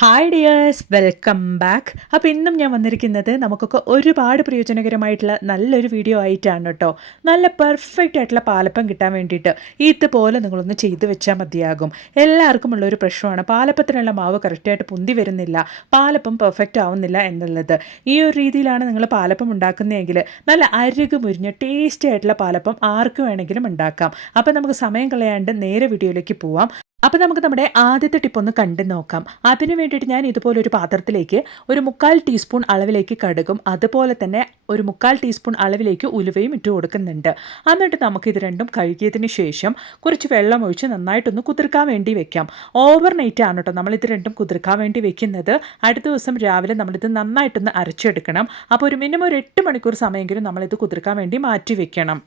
Hi dears welcome back അപ്പോൾ ഇന്നും ഞാൻ വന്നിരിക്കുന്നത് നമുക്കൊക്കെ ഒരുപാട് പ്രയോജനകരമായിട്ടുള്ള നല്ലൊരു വീഡിയോ ആയിട്ടാണ് കേട്ടോ. നല്ല പെർഫെക്റ്റ് ആയിട്ടുള്ള പാലപ്പം കിട്ടാൻ വേണ്ടിയിട്ട് ഇതുപോലെ നിങ്ങളൊന്ന് ചെയ്തു വെച്ചാൽ മതിയാകും. എല്ലാവർക്കും ഉള്ളൊരു പ്രശ്നമാണ്. പാലപ്പത്തിനുള്ള മാവ് കറക്റ്റായിട്ട് പൊന്തി വരുന്നില്ല. പാലപ്പം പെർഫെക്റ്റ് ആവുന്നില്ല എന്നുള്ളത്. ഈ ഒരു രീതിയിലാണ് നിങ്ങൾ പാലപ്പം ഉണ്ടാക്കുന്നതെങ്കിൽ നല്ല അരുക് മുരിഞ്ഞ ടേസ്റ്റി ആയിട്ടുള്ള പാലപ്പം ആർക്ക് വേണമെങ്കിലും ഉണ്ടാക്കാം. അപ്പോൾ നമുക്ക് സമയം കളയാണ്ട് നേരെ വീഡിയോയിലേക്ക് പോവാം. അപ്പോൾ നമുക്ക് നമ്മുടെ ആദ്യത്തെ ടിപ്പ് ഒന്ന് കണ്ടു നോക്കാം. അതിനു വേണ്ടിയിട്ട് ഞാൻ ഇതുപോലെ ഒരു പാത്രത്തിലേക്ക് ഒരു മുക്കാൽ ടീസ്പൂൺ അളവിലേക്ക് കടുകും അതുപോലെ തന്നെ ഒരു മുക്കാൽ ടീസ്പൂൺ അളവിലേക്ക് ഉലുവയും ഇട്ട് കൊടുക്കുന്നുണ്ട്. എന്നിട്ട് ഇത് രണ്ടും കഴുകിയതിന് ശേഷം കുറച്ച് വെള്ളം ഒഴിച്ച് നന്നായിട്ടൊന്ന് കുതിർക്കാൻ വേണ്ടി വെക്കാം. ഓവർ നൈറ്റ് ആണ് കേട്ടോ നമ്മളിത് രണ്ടും കുതിർക്കാൻ വേണ്ടി വെക്കുന്നത്. അടുത്ത ദിവസം രാവിലെ നമ്മളിത് നന്നായിട്ടൊന്ന് അരച്ചെടുക്കണം. അപ്പോൾ ഒരു മിനിമം ഒരു എട്ട് മണിക്കൂർ സമയമെങ്കിലും നമ്മളിത് കുതിർക്കാൻ വേണ്ടി മാറ്റി വെക്കണം.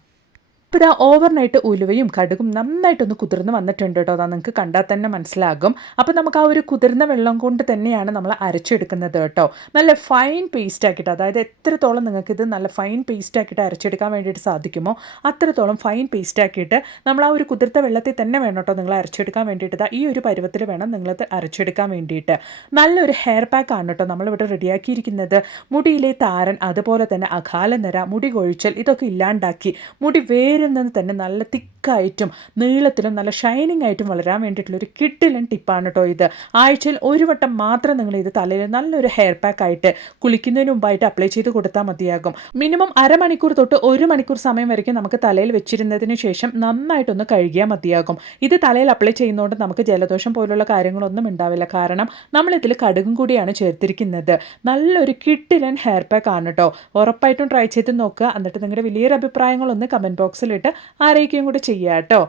ഇപ്പോൾ ഇതാ ഓവർനൈറ്റ് ഉലുവയും കടുകും നന്നായിട്ടൊന്ന് കുതിർന്ന് വന്നിട്ടുണ്ട് കേട്ടോ അതാ നിങ്ങൾക്ക് കണ്ടാൽ തന്നെ മനസ്സിലാകും. അപ്പോൾ നമുക്ക് ആ ഒരു കുതിർന്ന വെള്ളം കൊണ്ട് തന്നെയാണ് നമ്മൾ അരച്ചെടുക്കുന്നത് കേട്ടോ നല്ല ഫൈൻ പേസ്റ്റ് ആക്കിയിട്ട് അതായത് എത്രത്തോളം നിങ്ങൾക്ക് ഇത് നല്ല ഫൈൻ പേസ്റ്റ് ആക്കിയിട്ട് അരച്ചെടുക്കാൻ വേണ്ടിയിട്ട് സാധിക്കുമോ അത്രത്തോളം ഫൈൻ പേസ്റ്റ് ആക്കിയിട്ട് നമ്മൾ ആ ഒരു കുതിർത്ത വെള്ളത്തിൽ തന്നെ വേണം കേട്ടോ നിങ്ങൾ അരച്ചെടുക്കാൻ വേണ്ടിയിട്ട്. ഈ ഒരു പരുവത്തിൽ വേണം നിങ്ങളത് അരച്ചെടുക്കാൻ വേണ്ടിയിട്ട്. നല്ലൊരു ഹെയർ പാക്ക് ആണ് കേട്ടോ നമ്മളിവിടെ റെഡിയാക്കിയിരിക്കുന്നത് മുടിയിലെ താരൻ അതുപോലെ തന്നെ അകാല നിര മുടി കൊഴിച്ചൽ ഇതൊക്കെ ഇല്ലാണ്ടാക്കി മുടി വേരിൽ നിന്ന് തന്നെ നല്ല തിക്കായിട്ടും നീളത്തിലും നല്ല ഷൈനിങ് ആയിട്ടും വളരാൻ വേണ്ടിയിട്ടുള്ള ഒരു കിട്ടിലൻ ടിപ്പാണ് കേട്ടോ ഇത്. ആഴ്ചയിൽ ഒരു വട്ടം മാത്രം നിങ്ങൾ ഇത് തലയിൽ നല്ലൊരു ഹെയർ പാക്ക് ആയിട്ട് കുളിക്കുന്നതിന് മുമ്പായിട്ട് അപ്ലൈ ചെയ്ത് കൊടുത്താൽ മതിയാകും. മിനിമം അരമണിക്കൂർ തൊട്ട് ഒരു മണിക്കൂർ സമയം വരയ്ക്കും നമുക്ക് തലയിൽ വെച്ചിരുന്നതിന് ശേഷം നന്നായിട്ടൊന്ന് കഴുകിയാൽ മതിയാകും. ഇത് തലയിൽ അപ്ലൈ ചെയ്യുന്നതുകൊണ്ട് നമുക്ക് ജലദോഷം പോലുള്ള കാര്യങ്ങളൊന്നും ഉണ്ടാവില്ല കാരണം നമ്മളിതിൽ കടുകും കൂടിയാണ് ചേർത്തിരിക്കുന്നത്. നല്ലൊരു കിട്ടിലൻ ഹെയർ പാക്ക് ആണ് കേട്ടോ ഉറപ്പായിട്ടും ട്രൈ ചെയ്ത് നോക്കുക. എന്നിട്ട് നിങ്ങളുടെ വലിയൊരു അഭിപ്രായങ്ങളൊന്ന് കമന്റ് ബോക്സിലിട്ട് ആരെയൊക്കെയും കൂടി ചെയ്യുക കേട്ടോ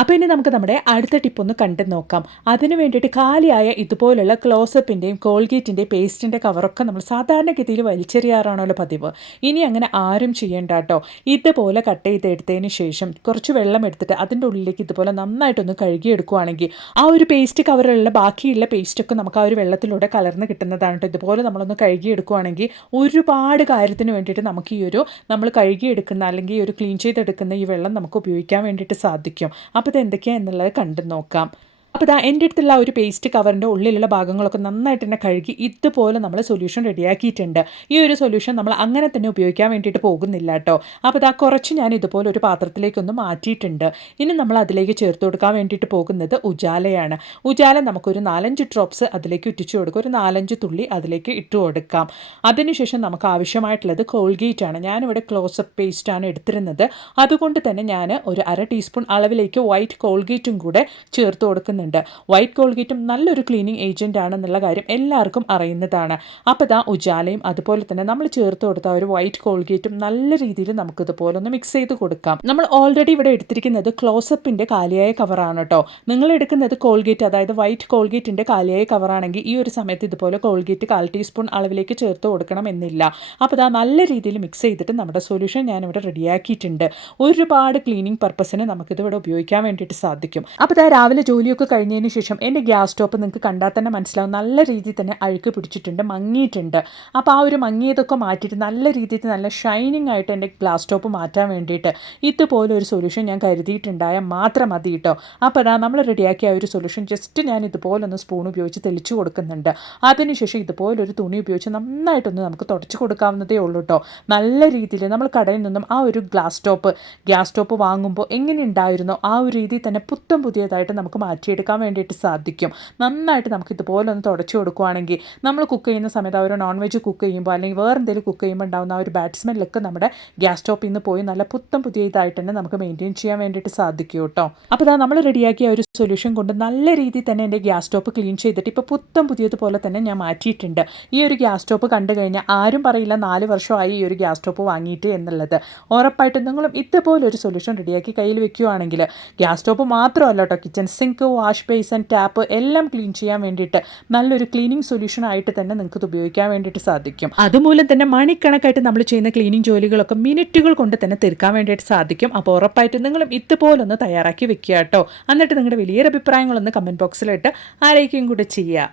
അപ്പോൾ ഇനി നമുക്ക് നമ്മുടെ അടുത്ത ടിപ്പ് ഒന്ന് കണ്ടു നോക്കാം. അതിന് വേണ്ടിയിട്ട് കാലിയായ ഇതുപോലുള്ള ക്ലോസപ്പിന്റെയും കോൾഗേറ്റിന്റെയും പേസ്റ്റിന്റെ കവറൊക്കെ നമ്മൾ സാധാരണഗതിയിൽ വലിച്ചെറിയാറാണല്ലോ പതിവ്. ഇനി അങ്ങനെ ആരും ചെയ്യേണ്ട കേട്ടോ ഇതുപോലെ കട്ട് ചെയ്തെടുത്തതിന് ശേഷം കുറച്ച് വെള്ളം എടുത്തിട്ട് അതിന്റെ ഉള്ളിലേക്ക് ഇതുപോലെ നന്നായിട്ടൊന്ന് കഴുകിയെടുക്കുകയാണെങ്കിൽ ആ ഒരു പേസ്റ്റ് കവറിലുള്ള ബാക്കിയുള്ള പേസ്റ്റൊക്കെ നമുക്ക് ആ ഒരു വെള്ളത്തിലൂടെ കലർന്ന് കിട്ടുന്നതാണ് കേട്ടോ ഇതുപോലെ നമ്മളൊന്ന് കഴുകിയെടുക്കുകയാണെങ്കിൽ ഒരുപാട് കാര്യത്തിന് വേണ്ടിയിട്ട് നമുക്ക് ഈ ഒരു നമ്മൾ കഴുകിയെടുക്കുന്ന അല്ലെങ്കിൽ ഈ ഒരു ക്ലീൻ ചെയ്തെടുക്കുന്ന ഈ വെള്ളം നമുക്ക് ഉപയോഗിക്കാൻ വേണ്ടിയിട്ട് സാധിക്കും. അപ്പോൾ ഇത് എന്തൊക്കെയാണ് എന്നുള്ളത് കണ്ടു നോക്കാം. അപ്പോൾ ഇതാ എന്റെ അടുത്തുള്ള ഒരു പേസ്റ്റ് കവറിന്റെ ഉള്ളിലുള്ള ഭാഗങ്ങളൊക്കെ നന്നായിട്ട് തന്നെ കഴുകി ഇതുപോലെ നമ്മൾ സൊല്യൂഷൻ റെഡിയാക്കിയിട്ടുണ്ട് ഈ ഒരു സൊല്യൂഷൻ നമ്മൾ അങ്ങനെ തന്നെ ഉപയോഗിക്കാൻ വേണ്ടിയിട്ട് പോകുന്നില്ല കേട്ടോ. അപ്പോൾ ഇതാ കുറച്ച് ഞാൻ ഇതുപോലെ ഒരു പാത്രത്തിലേക്കൊന്ന് മാറ്റിയിട്ടുണ്ട്. ഇനി നമ്മൾ അതിലേക്ക് ചേർത്ത് കൊടുക്കാൻ വേണ്ടിയിട്ട് പോകുന്നത് ഉജാലയാണ്. ഉജാല നമുക്കൊരു നാലഞ്ച് ഡ്രോപ്സ് അതിലേക്ക് ഉറ്റിച്ചു കൊടുക്കുക ഒരു നാലഞ്ച് തുള്ളി അതിലേക്ക് ഇട്ട് കൊടുക്കാം. അതിനുശേഷം നമുക്ക് ആവശ്യമായിട്ടുള്ളത് കോൾഗേറ്റ് ആണ്. ഞാനിവിടെ ക്ലോസപ്പ് പേസ്റ്റാണ് എടുത്തിരുന്നത്. അതുകൊണ്ട് തന്നെ ഞാൻ ഒരു അര ടീസ്പൂൺ അളവിലേക്ക് വൈറ്റ് കോൾഗേറ്റും കൂടെ ചേർത്ത് കൊടുക്കുന്നുണ്ട് വൈറ്റ് കോൾഗേറ്റും നല്ലൊരു ക്ലീനിങ് ഏജന്റ് ആണെന്നുള്ള കാര്യം എല്ലാവർക്കും അറിയുന്നതാണ്. അപ്പോൾ ഇതാ ഉജാലയും അതുപോലെ തന്നെ നമ്മൾ ചേർത്ത് കൊടുത്ത ഒരു വൈറ്റ് കോൾഗേറ്റും നല്ല രീതിയിൽ നമുക്കിതുപോലെ ഒന്ന് മിക്സ് ചെയ്ത് കൊടുക്കാം. നമ്മൾ ഓൾറെഡി ഇവിടെ എടുത്തിരിക്കുന്നത് ക്ലോസപ്പിന്റെ കാലിയായ കവറാണ് കേട്ടോ. നിങ്ങൾ എടുക്കുന്നത് കോൾഗേറ്റ് അതായത് വൈറ്റ് കോൾഗേറ്റിന്റെ കാലിയായ കവറാണെങ്കിൽ ഈ ഒരു സമയത്ത് ഇതുപോലെ കോൾഗേറ്റ് കാൽ ടീസ്പൂൺ അളവിലേക്ക് ചേർത്ത് കൊടുക്കണം എന്നില്ല. അപ്പോൾ ഇതാ നല്ല രീതിയിൽ മിക്സ് ചെയ്തിട്ട് നമ്മുടെ സൊല്യൂഷൻ ഞാനിവിടെ റെഡിയാക്കിയിട്ടുണ്ട് ഒരുപാട് ക്ലീനിങ് പർപ്പസിന് നമുക്കിതിവിടെ ഉപയോഗിക്കാൻ വേണ്ടിയിട്ട് സാധിക്കും. അപ്പോൾ ഇതാ രാവിലെ ജോലിയൊക്കെ കഴിഞ്ഞതിന് ശേഷം എന്റെ ഗ്യാസ് സ്റ്റോപ്പ് നിങ്ങൾക്ക് കണ്ടാൽ തന്നെ മനസ്സിലാവും. നല്ല രീതിയിൽ തന്നെ അഴുക്ക് പിടിച്ചിട്ടുണ്ട് മങ്ങിയിട്ടുണ്ട്. അപ്പോൾ ആ ഒരു മങ്ങിയതൊക്കെ മാറ്റിയിട്ട് നല്ല രീതിയിൽ നല്ല ഷൈനിങ് ആയിട്ട് എന്റെ ഗ്ലാസ് സ്റ്റോപ്പ് മാറ്റാൻ വേണ്ടിയിട്ട് ഇതുപോലെ ഒരു സൊല്യൂഷൻ ഞാൻ കരുതിയിട്ടുണ്ടായാൽ മാത്രം മതി കേട്ടോ. അപ്പോൾ അതാ നമ്മൾ റെഡിയാക്കിയ ഒരു സൊല്യൂഷൻ ജസ്റ്റ് ഞാൻ ഇതുപോലൊന്ന് സ്പൂൺ ഉപയോഗിച്ച് തെളിച്ച് കൊടുക്കുന്നുണ്ട്. അതിനുശേഷം ഇതുപോലൊരു തുണി ഉപയോഗിച്ച് നന്നായിട്ടൊന്ന് നമുക്ക് തുടച്ചു കൊടുക്കാവുന്നതേ ഉള്ളൂ കേട്ടോ. നല്ല രീതിയിൽ നമ്മൾ കടയിൽ നിന്നും ആ ഒരു ഗ്ലാസ് സ്റ്റോപ്പ് ഗ്യാസ് സ്റ്റോപ്പ് വാങ്ങുമ്പോൾ എങ്ങനെ ഉണ്ടായിരുന്നോ ആ ഒരു രീതിയിൽ തന്നെ പുത്തം പുതിയതായിട്ട് നമുക്ക് മാറ്റിയെടുക്കാൻ വേണ്ടിയിട്ട് സാധിക്കും. നന്നായിട്ട് നമുക്ക് ഇതുപോലെ ഒന്ന് തുടച്ചു കൊടുക്കുകയാണെങ്കിൽ നമ്മൾ കുക്ക് ചെയ്യുന്ന സമയത്ത് ആ ഒരു നോൺ വെജ് കുക്ക് ചെയ്യുമ്പോൾ അല്ലെങ്കിൽ വേറെ എന്തെങ്കിലും കുക്ക് ചെയ്യുമ്പോൾ ഉണ്ടാകുന്ന ആ ഒരു ബാഡ് സ്മെല്ലൊക്കെ നമ്മുടെ ഗ്യാസ് സ്റ്റോപ്പിൽ നിന്ന് പോയി നല്ല പുത്തം പുതിയതായിട്ട് തന്നെ നമുക്ക് മെയിന്റെയിൻ ചെയ്യാൻ വേണ്ടിയിട്ട് സാധിക്കും കേട്ടോ. അപ്പോൾ ഇതാ നമ്മൾ റെഡിയാക്കിയ ഒരു സൊല്യൂഷൻ കൊണ്ട് നല്ല രീതിയിൽ തന്നെ എന്റെ ഗ്യാസ് സ്റ്റോപ്പ് ക്ലീൻ ചെയ്തിട്ട് ഇപ്പോൾ പുത്തം പുതിയതുപോലെ തന്നെ ഞാൻ മാറ്റിയിട്ടുണ്ട്. ഈ ഒരു ഗ്യാസ് സ്റ്റോപ്പ് കണ്ടു കഴിഞ്ഞാൽ ആരും പറയില്ല നാല് വർഷമായി ഈ ഒരു ഗ്യാസ് സ്റ്റോപ്പ് വാങ്ങിയിട്ട് എന്നുള്ളത്. ഉറപ്പായിട്ടും നിങ്ങളും ഇതുപോലൊരു സൊല്യൂഷൻ റെഡിയാക്കി കയ്യിൽ വെക്കുകയാണെങ്കിൽ ഗ്യാസ് സ്റ്റോപ്പ് മാത്രമല്ല കേട്ടോ. കിച്ചൺ സിങ്ക് ബേസൻ ടാപ്പ് എല്ലാം ക്ലീൻ ചെയ്യാൻ വേണ്ടിയിട്ട് നല്ലൊരു ക്ലീനിങ് സൊല്യൂഷൻ ആയിട്ട് തന്നെ നിങ്ങൾക്ക് ഇത് ഉപയോഗിക്കാൻ വേണ്ടിയിട്ട് സാധിക്കും. അതുമൂലം തന്നെ മണിക്കണക്കായിട്ട് നമ്മൾ ചെയ്യുന്ന ക്ലീനിങ് ജോലികളൊക്കെ മിനിറ്റുകൾ കൊണ്ട് തന്നെ തീർക്കാൻ വേണ്ടിയിട്ട് സാധിക്കും. അപ്പോൾ ഉറപ്പായിട്ടും നിങ്ങളും ഇതുപോലൊന്ന് തയ്യാറാക്കി വെക്കുക കേട്ടോ. എന്നിട്ട് നിങ്ങളുടെ വലിയൊരു അഭിപ്രായങ്ങളൊന്ന് കമന്റ് ബോക്സിലിട്ട് ആരേക്കും കൂടെ ചെയ്യുക.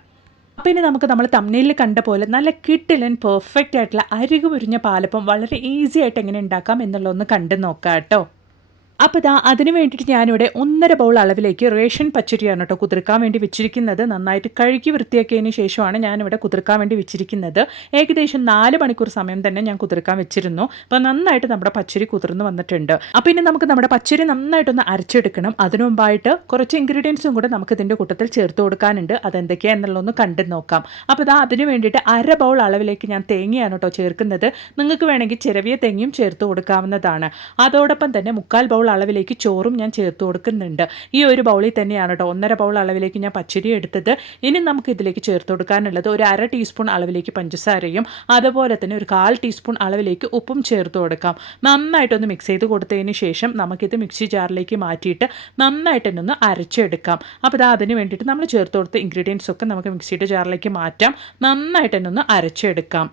അപ്പോൾ ഇനി നമുക്ക് നമ്മൾ തമ്മിലിൽ കണ്ട പോലെ നല്ല കിട്ടിലൻ പെർഫെക്റ്റ് ആയിട്ടുള്ള അരികു മുരിഞ്ഞ പാലപ്പം വളരെ ഈസി ആയിട്ട് എങ്ങനെ ഉണ്ടാക്കാം എന്നുള്ളതൊന്ന് കണ്ടു നോക്കാം കേട്ടോ. അപ്പോൾ ഇതാ അതിന് വേണ്ടിയിട്ട് ഞാനിവിടെ ഒന്നര ബൗൾ അളവിലേക്ക് റേഷൻ പച്ചരിയാണ് കേട്ടോ കുതിർക്കാൻ വേണ്ടി വെച്ചിരിക്കുന്നത്. നന്നായിട്ട് കഴുകി വൃത്തിയാക്കിയതിന് ശേഷമാണ് ഞാനിവിടെ കുതിർക്കാൻ വേണ്ടി വെച്ചിരിക്കുന്നത്. ഏകദേശം നാല് മണിക്കൂർ സമയം തന്നെ ഞാൻ കുതിർക്കാൻ വെച്ചിരുന്നു. അപ്പോൾ നന്നായിട്ട് നമ്മുടെ പച്ചരി കുതിർന്ന് വന്നിട്ടുണ്ട്. അപ്പോൾ ഇനി നമുക്ക് നമ്മുടെ പച്ചരി നന്നായിട്ടൊന്ന് അരച്ചെടുക്കണം. അതിനു മുമ്പായിട്ട് കുറച്ച് ഇൻഗ്രീഡിയൻസും കൂടെ നമുക്ക് ഇതിന്റെ കൂട്ടത്തിൽ ചേർത്ത് കൊടുക്കാനുണ്ട്. അതെന്തൊക്കെയാണെന്നുള്ളതൊന്ന് കണ്ടു നോക്കാം. അപ്പോൾ ഇതാ അതിന് വേണ്ടിയിട്ട് അര ബൗൾ അളവിലേക്ക് ഞാൻ തേങ്ങയാണ് കേട്ടോ ചേർക്കുന്നത്. നിങ്ങൾക്ക് വേണമെങ്കിൽ ചെറിയ തേങ്ങയും ചേർത്ത് കൊടുക്കാവുന്നതാണ്. അതോടൊപ്പം തന്നെ മുക്കാൽ ബൗൾ അളവിലേക്ക് ചോറും ഞാൻ ചേർത്ത് കൊടുക്കുന്നുണ്ട്. ഈ ഒരു ബൗളിൽ തന്നെയാണ് കേട്ടോ ഒന്നര ബൗൾ അളവിലേക്ക് ഞാൻ പച്ചരി എടുത്തത്. ഇനി നമുക്ക് ഇതിലേക്ക് ചേർത്ത് കൊടുക്കാനുള്ളത് ഒരു അര ടീസ്പൂൺ അളവിലേക്ക് പഞ്ചസാരയും അതുപോലെ തന്നെ ഒരു കാൽ ടീസ്പൂൺ അളവിലേക്ക് ഉപ്പും ചേർത്ത് കൊടുക്കാം. നന്നായിട്ടൊന്ന് മിക്സ് ചെയ്ത് കൊടുത്തതിന് ശേഷം നമുക്കിത് മിക്സി ജാറിലേക്ക് മാറ്റിയിട്ട് നന്നായിട്ട് തന്നെ ഒന്ന് അരച്ചെടുക്കാം. അപ്പോൾ ഇത് അതിന് വേണ്ടിയിട്ട് നമ്മൾ ചേർത്ത് കൊടുത്ത ഇൻഗ്രീഡിയൻസ് ഒക്കെ നമുക്ക് മിക്സിയുടെ ജാറിലേക്ക് മാറ്റാം. നന്നായിട്ട് തന്നെ ഒന്ന് അരച്ചെടുക്കാം.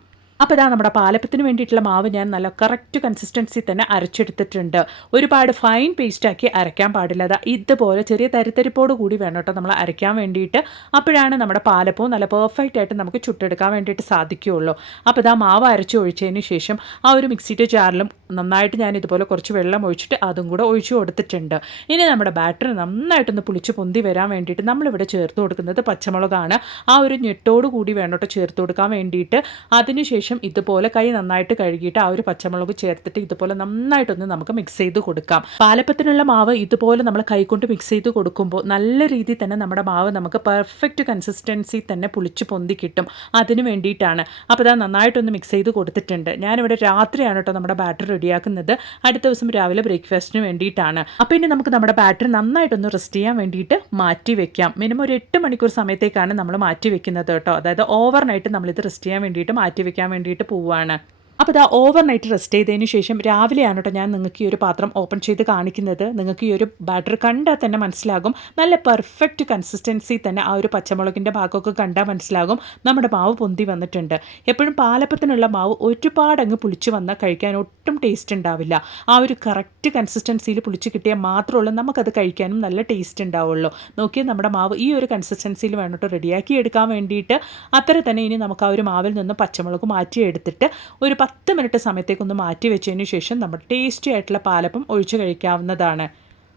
അപ്പോൾ ഇതാ നമ്മുടെ പാലപ്പത്തിന് വേണ്ടിയിട്ടുള്ള മാവ് ഞാൻ നല്ല കറക്റ്റ് കൺസിസ്റ്റൻസി തന്നെ അരച്ചെടുത്തിട്ടുണ്ട്. ഒരുപാട് ഫൈൻ പേസ്റ്റാക്കി അരയ്ക്കാൻ പാടില്ല. അതാ ഇതുപോലെ ചെറിയ തരിത്തരിപ്പോട് കൂടി വേണം കേട്ടോ നമ്മൾ അരയ്ക്കാൻ വേണ്ടിയിട്ട്. അപ്പോഴാണ് നമ്മുടെ പാലപ്പവും നല്ല പെർഫെക്റ്റ് ആയിട്ട് നമുക്ക് ചുട്ടെടുക്കാൻ വേണ്ടിയിട്ട് സാധിക്കുകയുള്ളൂ. അപ്പോൾ ഇതാ മാവ് അരച്ച് ഒഴിച്ചതിന് ശേഷം ആ ഒരു മിക്സിയുടെ ജാറിലും നന്നായിട്ട് ഞാൻ ഇതുപോലെ കുറച്ച് വെള്ളം ഒഴിച്ചിട്ട് അതും കൂടെ ഒഴിച്ചു കൊടുത്തിട്ടുണ്ട്. ഇനി നമ്മുടെ ബാറ്ററി നന്നായിട്ടൊന്ന് പുളിച്ച് പൊന്തി വരാൻ വേണ്ടിയിട്ട് നമ്മളിവിടെ ചേർത്ത് കൊടുക്കുന്നത് പച്ചമുളകാണ്. ആ ഒരു ഞെട്ടോട് കൂടി വേണം കേട്ടോ ചേർത്ത് കൊടുക്കാൻ വേണ്ടിയിട്ട്. അതിനുശേഷം ശേഷം ഇതുപോലെ കൈ നന്നായിട്ട് കഴുകിയിട്ട് ആ ഒരു പച്ചമുളക് ചേർത്തിട്ട് ഇതുപോലെ നന്നായിട്ടൊന്ന് നമുക്ക് മിക്സ് ചെയ്ത് കൊടുക്കാം. പാലപ്പത്തിനുള്ള മാവ് ഇതുപോലെ നമ്മൾ കൈകൊണ്ട് മിക്സ് ചെയ്ത് കൊടുക്കുമ്പോൾ നല്ല രീതിയിൽ തന്നെ നമ്മുടെ മാവ് നമുക്ക് പെർഫെക്റ്റ് കൺസിസ്റ്റൻസി തന്നെ പുളിച്ച് പൊന്തി കിട്ടും. അതിന് വേണ്ടിയിട്ടാണ്. അപ്പോൾ അത് നന്നായിട്ടൊന്ന് മിക്സ് ചെയ്ത് കൊടുത്തിട്ടുണ്ട്. ഞാനിവിടെ രാത്രിയാണ് കേട്ടോ നമ്മുടെ ബാറ്റർ റെഡിയാക്കുന്നത്. അടുത്ത ദിവസം രാവിലെ ബ്രേക്ക്ഫാസ്റ്റിന് വേണ്ടിയിട്ടാണ്. അപ്പോൾ ഇനി നമുക്ക് നമ്മുടെ ബാറ്ററി നന്നായിട്ടൊന്ന് റെസ്റ്റ് ചെയ്യാൻ വേണ്ടിയിട്ട് മാറ്റി വെക്കാം. മിനിമം ഒരു എട്ട് മണിക്കൂർ സമയത്തേക്കാണ് നമ്മൾ മാറ്റി വെക്കുന്നത് കേട്ടോ. അതായത് ഓവർ നൈറ്റ് നമ്മളിത് റെസ്റ്റ് ചെയ്യാൻ വേണ്ടിയിട്ട് മാറ്റി വെക്കാൻ വേണ്ടിയിട്ട് പോവുകയാണ് അപ്പോൾ ഇതാ ഓവർ നൈറ്റ് റെസ്റ്റ് ചെയ്തതിന് ശേഷം രാവിലെയാണ് കേട്ടോ ഞാൻ നിങ്ങൾക്ക് ഈ ഒരു പാത്രം ഓപ്പൺ ചെയ്ത് കാണിക്കുന്നത്. നിങ്ങൾക്ക് ഈ ഒരു ബാറ്റർ കണ്ടാൽ തന്നെ മനസ്സിലാകും. നല്ല പെർഫെക്റ്റ് കൺസിസ്റ്റൻസി തന്നെ ആ ഒരു പച്ചമുളകിന്റെ ഭാഗമൊക്കെ കണ്ടാൽ മനസ്സിലാകും. നമ്മുടെ മാവ് പൊന്തി വന്നിട്ടുണ്ട്. എപ്പോഴും പാലപ്പത്തിനുള്ള മാവ് ഒരുപാട് അങ്ങ് പുളിച്ച് വന്നാൽ കഴിക്കാൻ ഒട്ടും ടേസ്റ്റ് ഉണ്ടാവില്ല. ആ ഒരു കറക്റ്റ് കൺസിസ്റ്റൻസിയിൽ പുളിച്ച് കിട്ടിയാൽ മാത്രമുള്ളൂ നമുക്കത് കഴിക്കാനും നല്ല ടേസ്റ്റ് ഉണ്ടാവുള്ളൂ. നോക്കിയാൽ നമ്മുടെ മാവ് ഈ ഒരു കൺസിസ്റ്റൻസിയിൽ വേണം റെഡിയാക്കി എടുക്കാൻ വേണ്ടിയിട്ട്. അത്ര തന്നെ ഇനി നമുക്ക് ആ ഒരു മാവിൽ നിന്ന് പച്ചമുളക് മാറ്റിയെടുത്തിട്ട് ഒരു പത്ത് മിനിറ്റ് സമയത്തേക്കൊന്ന് മാറ്റി വെച്ചതിന് ശേഷം നമ്മുടെ ടേസ്റ്റി ആയിട്ടുള്ള പാലപ്പം ഒഴിച്ച് കഴിക്കാവുന്നതാണ്.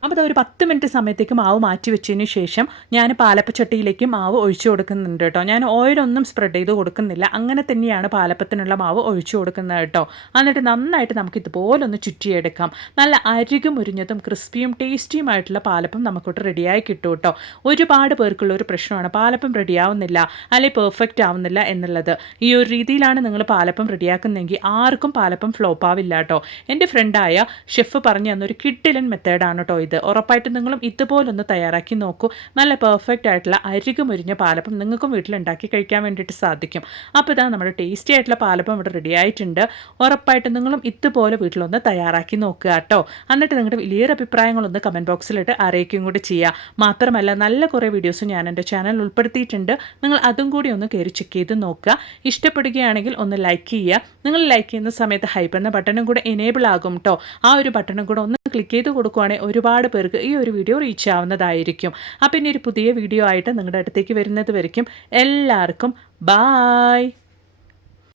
അപ്പോൾ അതൊരു പത്ത് മിനിറ്റ് സമയത്തേക്ക് മാവ് മാറ്റി വെച്ചതിന് ശേഷം ഞാൻ പാലപ്പച്ചട്ടിയിലേക്ക് മാവ് ഒഴിച്ചു കൊടുക്കുന്നുണ്ട് കേട്ടോ. ഞാൻ ഓയിലൊന്നും സ്പ്രെഡ് ചെയ്ത് കൊടുക്കുന്നില്ല. അങ്ങനെ തന്നെയാണ് പാലപ്പത്തിനുള്ള മാവ് ഒഴിച്ചു കൊടുക്കുന്നത് കേട്ടോ. എന്നിട്ട് നന്നായിട്ട് നമുക്ക് ഇതുപോലെ ഒന്ന് ചുറ്റിയെടുക്കാം. നല്ല അരികും മുരിഞ്ഞതും ക്രിസ്പിയും ടേസ്റ്റിയുമായിട്ടുള്ള പാലപ്പം നമുക്കൊട്ട് റെഡിയായി കിട്ടും കേട്ടോ. ഒരുപാട് പേർക്കുള്ള ഒരു പ്രശ്നമാണ്. പാലപ്പം റെഡിയാവുന്നില്ല അല്ലെങ്കിൽ പെർഫെക്റ്റ് ആവുന്നില്ല എന്നുള്ളത്. ഈ ഒരു രീതിയിലാണ് നിങ്ങൾ പാലപ്പം റെഡിയാക്കുന്നതെങ്കിൽ ആർക്കും പാലപ്പം ഫ്ലോപ്പ് ആവില്ല കേട്ടോ. എന്റെ ഫ്രണ്ടായ ഷെഫ് പറഞ്ഞു തന്നൊരു കിഡിലൻ മെത്തേഡാണ് കേട്ടോ ഇത് ഉറപ്പായിട്ടും നിങ്ങളും ഇതുപോലൊന്ന് തയ്യാറാക്കി നോക്കൂ. നല്ല പെർഫെക്റ്റ് ആയിട്ടുള്ള അരികു മുരിഞ്ഞ പാലപ്പം നിങ്ങൾക്കും വീട്ടിലുണ്ടാക്കി കഴിക്കാൻ വേണ്ടിയിട്ട് സാധിക്കും. അപ്പോൾ ഇതാണ് നമ്മുടെ ടേസ്റ്റി ആയിട്ടുള്ള പാലപ്പം ഇവിടെ റെഡി ആയിട്ടുണ്ട്. ഉറപ്പായിട്ടും നിങ്ങളും ഇതുപോലെ വീട്ടിലൊന്ന് തയ്യാറാക്കി നോക്കുക കേട്ടോ. എന്നിട്ട് നിങ്ങളുടെ വലിയൊരു അഭിപ്രായങ്ങളൊന്ന് കമന്റ് ബോക്സിലിട്ട് അറിയിക്കുകയും കൂടി ചെയ്യുക. മാത്രമല്ല നല്ല കുറേ വീഡിയോസ് ഞാൻ എന്റെ ചാനൽ ഉൾപ്പെടുത്തിയിട്ടുണ്ട്. നിങ്ങൾ അതും കൂടി ഒന്ന് കയറി ചെക്ക് ചെയ്ത് നോക്കുക. ഇഷ്ടപ്പെടുകയാണെങ്കിൽ ഒന്ന് ലൈക്ക് ചെയ്യുക. നിങ്ങൾ ലൈക്ക് ചെയ്യുന്ന സമയത്ത് ഹൈപ്പ് എന്ന ബട്ടണും കൂടെ എനേബിൾ ആകും കേട്ടോ ആ ഒരു ബട്ടണും കൂടെ ഒന്ന് ക്ലിക്ക് ചെയ്ത് കൊടുക്കുവാണെങ്കിൽ ഒരുപാട് പേർക്ക് ഈ ഒരു വീഡിയോ റീച്ച് ആവുന്നതായിരിക്കും. അപ്പം ഇനി ഒരു പുതിയ വീഡിയോ ആയിട്ട് നിങ്ങളുടെ അടുത്തേക്ക് വരുന്നത് വരയ്ക്കും. എല്ലാവർക്കും ബായ്